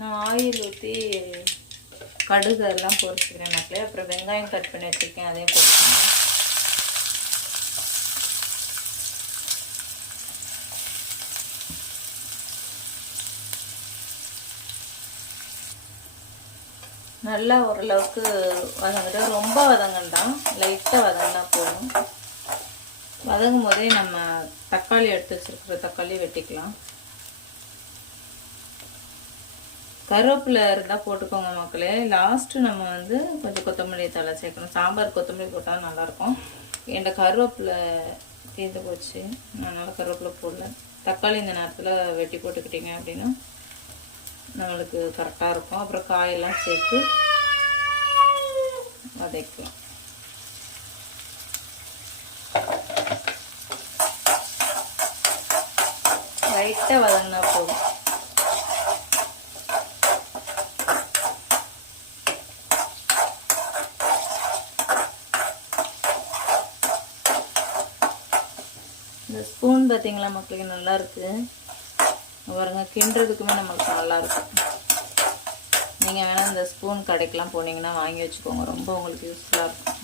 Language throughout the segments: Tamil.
நான் ஆயில் ஊற்றி கடுகு எல்லாம் பொரிச்சுக்கிறேன் மக்களே. அப்புறம் வெங்காயம் கட் பண்ணி வச்சுருக்கேன், அதையும் பொரிச்சுக்கிறேன். நல்லா ஓரளவுக்கு வதங்கிட்டு, ரொம்ப வதங்கண்டாம், லைட்டாக வதங்கினா போதும். வதங்கும் போதே நம்ம தக்காளி எடுத்து வச்சுருக்கிற தக்காளி வெட்டிக்கலாம். கருவேப்பிலை இருந்தால் போட்டுக்கோங்க மக்களே. லாஸ்ட்டு நம்ம வந்து கொஞ்சம் கொத்தமல்லி தழை சேர்க்கணும். சாம்பார் கொத்தமல்லி போட்டால் நல்லாயிருக்கும். என்கிட்ட கருவேப்பிலை தீர்ந்து போச்சு, அதனால் கருவேப்பிலை போடல. தக்காளி இந்த நேரத்தில் வெட்டி போட்டுக்கிட்டிங்க அப்படின்னா நம்மளுக்கு கரெக்டாக இருக்கும். அப்புறம் காயெல்லாம் சேர்த்து வதக்கலாம். லைட்டாக வதங்கினா போதும். இந்த ஸ்பூன் பார்த்தீங்களா மக்களுக்கு, நல்லா இருக்குது பாருங்க. கிண்டுறதுக்குமே நம்மளுக்கு நல்லா இருக்கும். நீங்கள் வேணால் இந்த ஸ்பூன் கடைக்கெலாம் போனீங்கன்னா வாங்கி வச்சுக்கோங்க, ரொம்ப உங்களுக்கு யூஸ்ஃபுல்லாக இருக்கும்.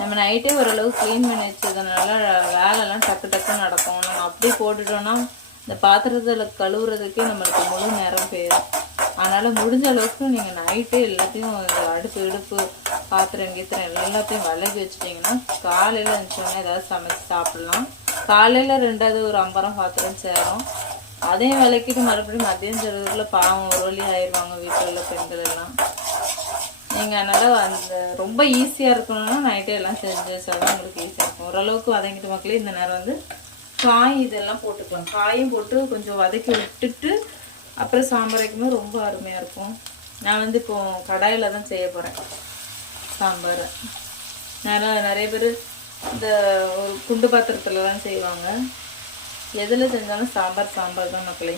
நம்ம நைட்டே ஓரளவு க்ளீன் பண்ணி வச்சதுனால வேலைலாம் டக்கு டக்குன்னு நடக்கும். நம்ம அப்படியே போட்டுட்டோன்னா இந்த பாத்திரத்தில் கழுவுறதுக்கே நம்மளுக்கு முழு நேரம் போயிடும். அதனால் முடிஞ்ச அளவுக்கு நீங்கள் நைட்டே எல்லாத்தையும் அடுப்பு இடுப்பு பாத்திரம் கீத்திரம் எல்லாத்தையும் விலகி வச்சுட்டிங்கன்னா காலையில் இருந்துச்சோன்னா ஏதாவது சமைச்சு சாப்பிட்லாம். காலையில் ரெண்டாவது ஒரு அம்பரம் பாத்திரம் சேரும், அதையும் விளக்கிட்டு மறுபடியும் மதியம் செல்வதுக்குள்ள பாவம் ஒரு வழி ஆயிடுவாங்க வீட்டில் உள்ள பெண்கள் எல்லாம். நீங்கள் அதனால் அந்த ரொம்ப ஈஸியாக இருக்கணும்னா நைட்டே எல்லாம் செஞ்சு வச்சாதான் உங்களுக்கு ஈஸியாக இருக்கும். ஓரளவுக்கு வதங்கிட்டு மக்களே இந்த நேரம் வந்து காய் இதெல்லாம் போட்டுக்கலாம். காயும் போட்டு கொஞ்சம் வதக்கி விட்டுட்டு அப்புறம் சாம்பார் வைக்கும்போது ரொம்ப அருமையாக இருக்கும். நான் வந்து இப்போது கடாயில் தான் செய்ய போகிறேன் சாம்பார். நிறைய பேர் இந்த ஒரு குண்டு பாத்திரத்தில் தான் செய்வாங்க. எதில் செஞ்சாலும் சாம்பார் தான் மக்களே.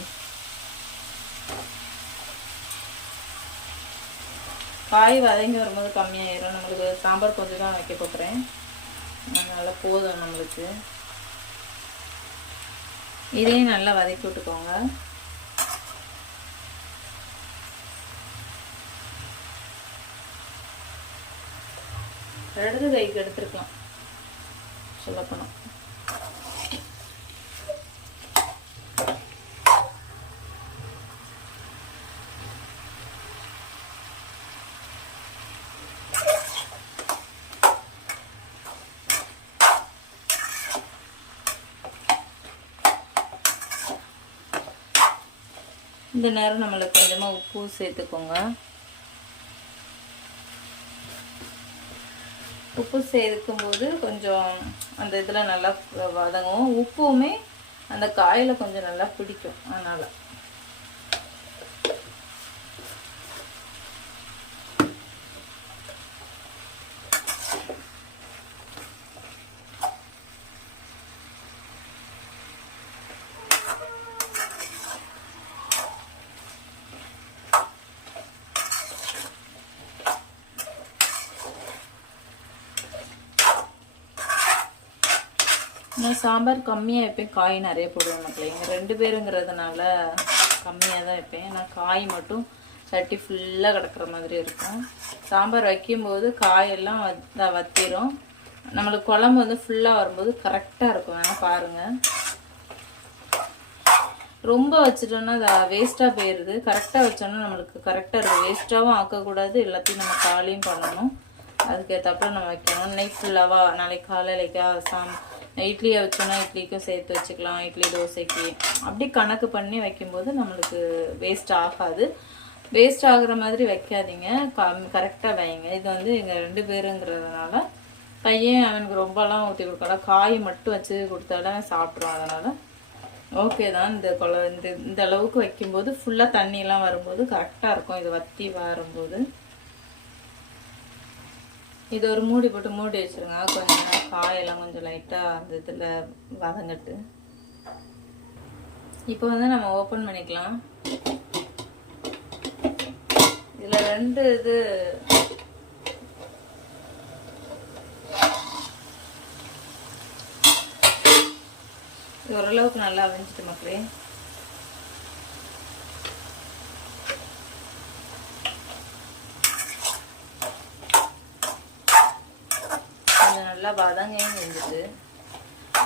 காய் வதங்கி வரும்போது கம்மியாயிரும். நம்மளுக்கு சாம்பார் கொஞ்சம் தான் வைக்க போகிறேன், அதனால் போதும் நம்மளுக்கு. இதையும் நல்லா வதக்கி விட்டுக்கோங்க. இடது கைக்கு எடுத்துருக்கலாம் சொல்லப்போனால். இந்த நேரம் நம்மளுக்கு கொஞ்சமாக உப்பு சேர்த்துக்கோங்க. உப்பு சேர்க்கும்போது கொஞ்சம் அந்த இதில் நல்லா வதங்கும். உப்புமே அந்த காயில் கொஞ்சம் நல்லா பிடிக்கும். அதனால் நான் சாம்பார் கம்மியாக வைப்பேன், காய் நிறைய போடுவேன் மக்களே. இங்கே 2 பேருங்கிறதுனால கம்மியாக தான் வைப்பேன். நான் காய் மட்டும் சட்டி ஃபுல்லாக கிடக்கிற மாதிரி இருக்கும். சாம்பார் வைக்கும்போது காயெல்லாம் வத்திரும். நம்மளுக்கு குழம்பு வந்து ஃபுல்லாக வரும்போது கரெக்டாக இருக்கும். வேணால் பாருங்கள். ரொம்ப வச்சிட்டோன்னா அது வேஸ்ட்டாக போயிடுது. கரெக்டாக வச்சோன்னா நம்மளுக்கு கரெக்டாக இருக்குது. வேஸ்ட்டாகவும் ஆக்கக்கூடாது, எல்லாத்தையும் நம்ம காலையும் பண்ணணும். அதுக்கேற்றப்பறம் நம்ம வைக்கணும். இன்னைக்கு ஃபுல்லாவா நாளைக்கு காலையிலைக்கா இட்லியை வச்சோன்னா இட்லிக்கும் சேர்த்து வச்சுக்கலாம், இட்லி தோசைக்கு அப்படி கணக்கு பண்ணி வைக்கும்போது நம்மளுக்கு வேஸ்ட் ஆகாது. வேஸ்ட் ஆகுற மாதிரி வைக்காதீங்க, கரெக்டாக வைங்க. இது வந்து எங்கள் 2 பேருங்கிறதுனால பையன் அவனுக்கு ரொம்பலாம் ஊற்றி கொடுக்கல, காய் மட்டும் வச்சு கொடுத்தாலும் சாப்பிட்ருவோம். அதனால் ஓகே தான். இந்த அளவுக்கு வைக்கும்போது ஃபுல்லாக தண்ணியெல்லாம் வரும்போது கரெக்டாக இருக்கும். இது வத்தி வரும்போது இது ஒரு மூடி போட்டு மூடி வச்சுருங்க. கொஞ்சம் நேரம் காயெல்லாம் கொஞ்சம் லைட்டாக அந்த இதில் வதங்கட்டு. இப்போ வந்து நம்ம ஓப்பன் பண்ணிக்கலாம். இதில் 2 இது ஓரளவுக்கு நல்லா வெஞ்சிட்டு மக்களே. நல்லா வதங்கையும் செஞ்சுட்டு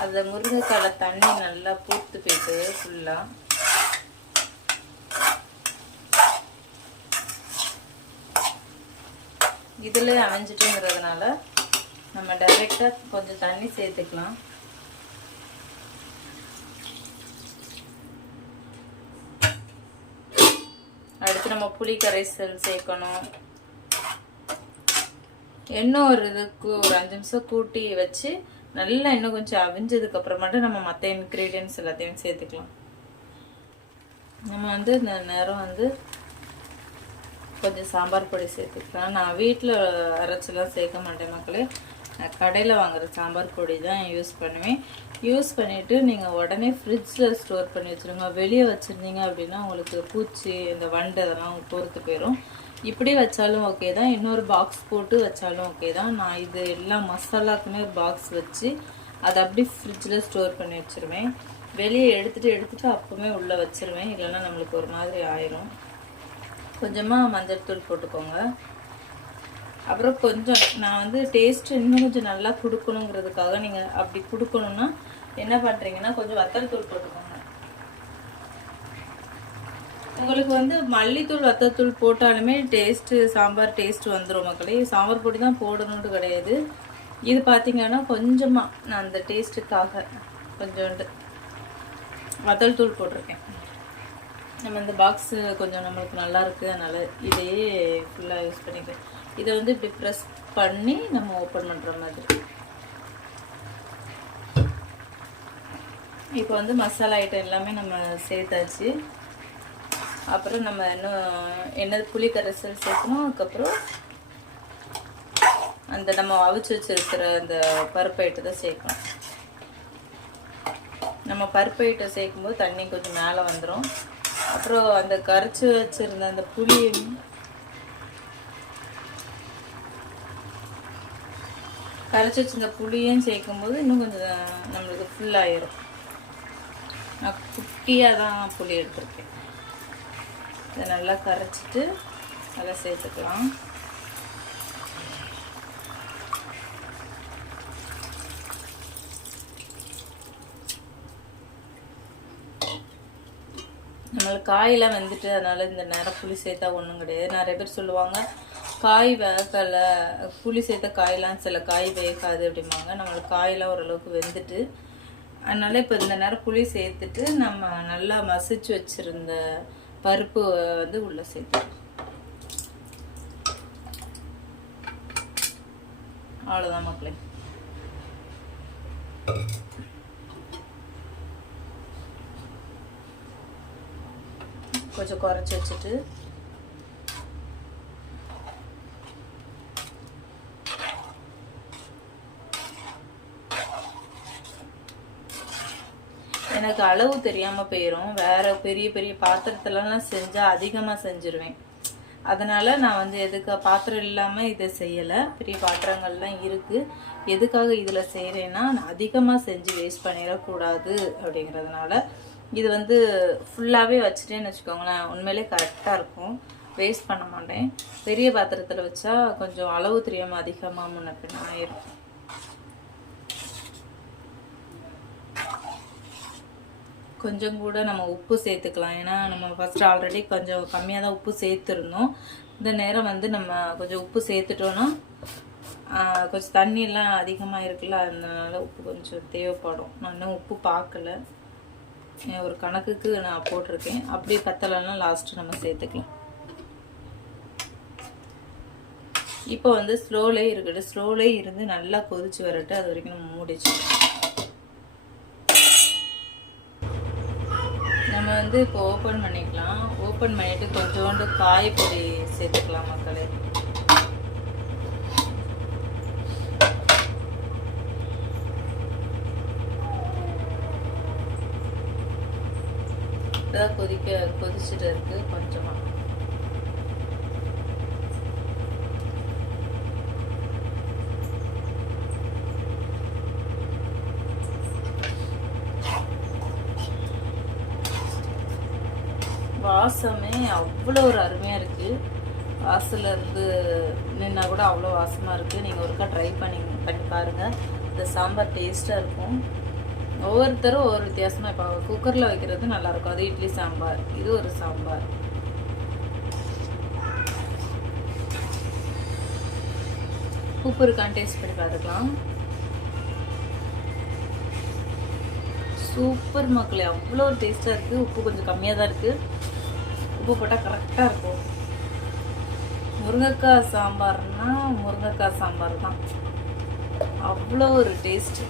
அந்த முருங்கைக்கால தண்ணி நல்லா பூத்து போயிட்டு ஃபுல்லாக இதில் அமைஞ்சிட்டுங்கிறதுனால நம்ம டைரெக்டாக கொஞ்சம் தண்ணி சேர்த்துக்கலாம். அடுத்து நம்ம புளி கரைசல் சேர்க்கணும். இன்னும் ஒரு 5 நிமிஷம் கூட்டி வச்சு நல்லா இன்னும் கொஞ்சம் அவிஞ்சதுக்கு அப்புறமாட்டு நம்ம மற்ற இன்க்ரீடியன்ஸ் எல்லாத்தையும் சேர்த்துக்கலாம். நம்ம இந்த நேரம் கொஞ்சம் சாம்பார் பொடி சேர்த்துக்கலாம். நான் வீட்டில் அரைச்செல்லாம் சேர்க்க மாட்டேன் மக்களே. நான் கடையில் வாங்குற சாம்பார் பொடி தான் யூஸ் பண்ணுவேன். யூஸ் பண்ணிவிட்டு நீங்கள் உடனே ஃப்ரிட்ஜில் ஸ்டோர் பண்ணி வச்சுருங்க. வெளியே வச்சுருந்தீங்க அப்படின்னா உங்களுக்கு பூச்சி இந்த வண்டு அதெல்லாம் பொறுத்து போயிடும். இப்படி வச்சாலும் ஓகே தான், இன்னொரு பாக்ஸ் போட்டு வச்சாலும் ஓகே தான். நான் இது எல்லா மசாலாக்குமே ஒரு பாக்ஸ் வச்சு அதை அப்படி ஃப்ரிட்ஜில் ஸ்டோர் பண்ணி வச்சுருவேன். வெளியே எடுத்துகிட்டு அப்போவுமே உள்ளே வச்சுருவேன். இல்லைன்னா நம்மளுக்கு ஒரு மாதிரி ஆயிரும். கொஞ்சமாக மஞ்சள் தூள் போட்டுக்கோங்க. அப்புறம் கொஞ்சம் நான் டேஸ்ட்டு இன்னும் கொஞ்சம் நல்லா கொடுக்கணுங்கிறதுக்காக நீங்கள் அப்படி கொடுக்கணுன்னா என்ன பண்ணுறீங்கன்னா கொஞ்சம் வத்தல் தூள் போட்டுக்கோங்க. உங்களுக்கு மல்லித்தூள் வத்தத்தூள் போட்டாலுமே டேஸ்ட்டு சாம்பார் டேஸ்ட் வந்துடும் மக்களே. சாம்பார் பொடி தான் போடணுன்ட்டு கிடையாது. இது பார்த்தீங்கன்னா கொஞ்சமாக நான் அந்த டேஸ்ட்டுக்காக கொஞ்சோண்டு வத்தல் தூள் போட்டிருக்கேன். நம்ம இந்த பாக்ஸு கொஞ்சம் நம்மளுக்கு நல்லா இருக்குது, அதனால் இதையே ஃபுல்லாக யூஸ் பண்ணிக்கிறேன். இதை இப்படி ப்ரெஸ் பண்ணி நம்ம ஓப்பன் பண்ணுற மாதிரி. இப்போ மசாலா ஐட்டம் எல்லாமே நம்ம சேர்த்தாச்சு. அப்புறம் நம்ம இன்னும் புளி கரைசல் சேர்க்கணும். அதுக்கப்புறம் நம்ம அவிச்சு வச்சிருக்கிற அந்த பருப்பு ஐட்டத்தை சேர்க்கணும். நம்ம பருப்பு ஐட்டம் சேர்க்கும்போது தண்ணி கொஞ்சம் மேலே வந்துடும். அப்புறம் அந்த கரைச்சி வச்சிருந்த அந்த கரைச்சி வச்சிருந்த புளியும் சேர்க்கும்போது இன்னும் கொஞ்சம் நம்மளுக்கு ஃபுல்லாகிடும். நான் குட்டியாக தான் புளி எடுத்துருக்கேன். இதை நல்லா கரைச்சிட்டு நல்லா சேர்த்துக்கலாம். நம்மளுக்கு காயெல்லாம் வெந்துட்டு அதனால இந்த நேரம் புளி சேர்த்தா ஒன்றும் கிடையாது. நிறைய பேர் சொல்லுவாங்க காய் வேகலை, புளி சேர்த்த காயெல்லாம் சில காய் வேகாது அப்படிம்பாங்க. நம்மளுக்கு காயெல்லாம் ஓரளவுக்கு வெந்துட்டு அதனால இப்போ இந்த நேரம் புளி சேர்த்துட்டு நம்ம நல்லா மசிச்சு வச்சிருந்த பருப்பு உள்ள சேர்த்து அவ்வளோதான் மக்களே. கொஞ்சம் குறைச்சி வச்சுட்டு எனக்கு அளவு தெரியாமல் போயிடும். வேற பெரிய பெரிய பாத்திரத்துலலாம் செஞ்சால் அதிகமாக செஞ்சிருவேன். அதனால நான் எதுக்கு பாத்திரம் இல்லாமல் இதை செய்யலை. பெரிய பாத்திரங்கள்லாம் இருக்குது. எதுக்காக இதில் செய்கிறேன்னா நான் அதிகமாக செஞ்சு வேஸ்ட் பண்ணிடக்கூடாது அப்படிங்கிறதுனால இது ஃபுல்லாகவே வச்சுட்டேன்னு வச்சுக்கோங்களேன், உண்மையிலே கரெக்டாக இருக்கும். வேஸ்ட் பண்ண மாட்டேன். பெரிய பாத்திரத்தில் வச்சா கொஞ்சம் அளவு தெரியாமல் அதிகமாக முன்ன பின்ன ஆயிரும். கொஞ்சம் கூட நம்ம உப்பு சேர்த்துக்கலாம். ஏன்னா நம்ம ஃபஸ்ட்டு ஆல்ரெடி கொஞ்சம் கம்மியாக தான் உப்பு சேர்த்துருந்தோம். இந்த நேரம் நம்ம கொஞ்சம் உப்பு சேர்த்துட்டோன்னா கொஞ்சம் தண்ணியெல்லாம் அதிகமாக இருக்குல்ல, அதனால உப்பு கொஞ்சம் தேவைப்படும். நான் இன்னும் உப்பு பார்க்கல, ஒரு கணக்குக்கு நான் போட்டிருக்கேன். அப்படி பத்தலைன்னா லாஸ்ட்டு நம்ம சேர்த்துக்கலாம். இப்போ ஸ்லோலே இருக்கட்டும். ஸ்லோலே இருந்து நல்லா கொதிச்சு வரட்டு. அது வரைக்கும் நம்ம மூடிச்சு. நம்ம இப்போ ஓப்பன் பண்ணிக்கலாம். ஓப்பன் பண்ணிட்டு கொஞ்சோண்டு காய்பொடி சேர்த்துக்கலாம் மக்களே. இப்போதான் கொதிச்சுட்டு இருக்கு கொஞ்சமா. வாசமே அவ்வளோ ஒரு அருமையாக இருக்குது. வாசல்ல இருந்து நின்னா கூட அவ்வளோ வாசமாக இருக்குது. நீங்கள் ஒருக்கா ட்ரை பண்ணி பாருங்கள். இந்த சாம்பார் டேஸ்ட்டாக இருக்கும். ஒவ்வொருத்தரும் ஒவ்வொரு வித்தியாசமாக. இப்போ குக்கரில் வைக்கிறது நல்லாயிருக்கும். அது இட்லி சாம்பார், இது ஒரு சாம்பார். உப்பு இருக்கான்னு டேஸ்ட் பண்ணி பார்த்துக்கலாம். சூப்பர் மக்களே, அவ்வளோ டேஸ்ட்டாக இருக்குது. உப்பு கொஞ்சம் கம்மியாக தான் இருக்குது. உப்பு போட்டால் கரெக்டாக இருக்கும். முருங்கைக்காய் சாம்பார்னா முருங்கைக்காய் சாம்பார் தான். அவ்வளோ ஒரு டேஸ்ட்டு.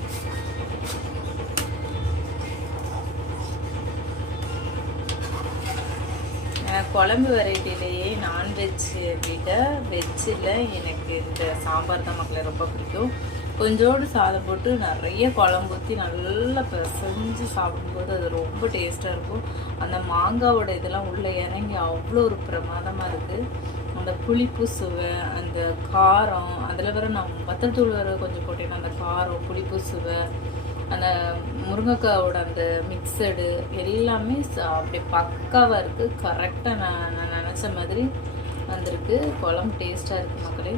குழம்பு வெரைட்டிலேயே நான்வெஜ்ஜை விட வெஜ்ஜில் எனக்கு இந்த சாம்பார் தான் மக்களே ரொம்ப பிடிக்கும். கொஞ்சோடு சாதம் போட்டு நிறைய குழம்பு ஊற்றி நல்லா பிசைஞ்சு சாப்பிடும்போது அது ரொம்ப டேஸ்ட்டாக இருக்கும். அந்த மாங்காவோட இதெல்லாம் உள்ளே இறங்கி அவ்வளோ ஒரு பிரமாதமாக இருக்குது. அந்த புளிப்பு சுவை, அந்த காரம், அதில் வேறு நான் வத்தல் தூள் வேறு கொஞ்சம் போட்டேன்னா அந்த காரம், புளிப்பு சுவை, அந்த முருங்கைக்காவோட அந்த மிக்சடு எல்லாமே அப்படியே பக்காவாக இருக்குது. கரெக்டாக நான் நினச்ச மாதிரி வந்திருக்கு. குழம்பு டேஸ்ட்டாக இருக்குது மக்களே.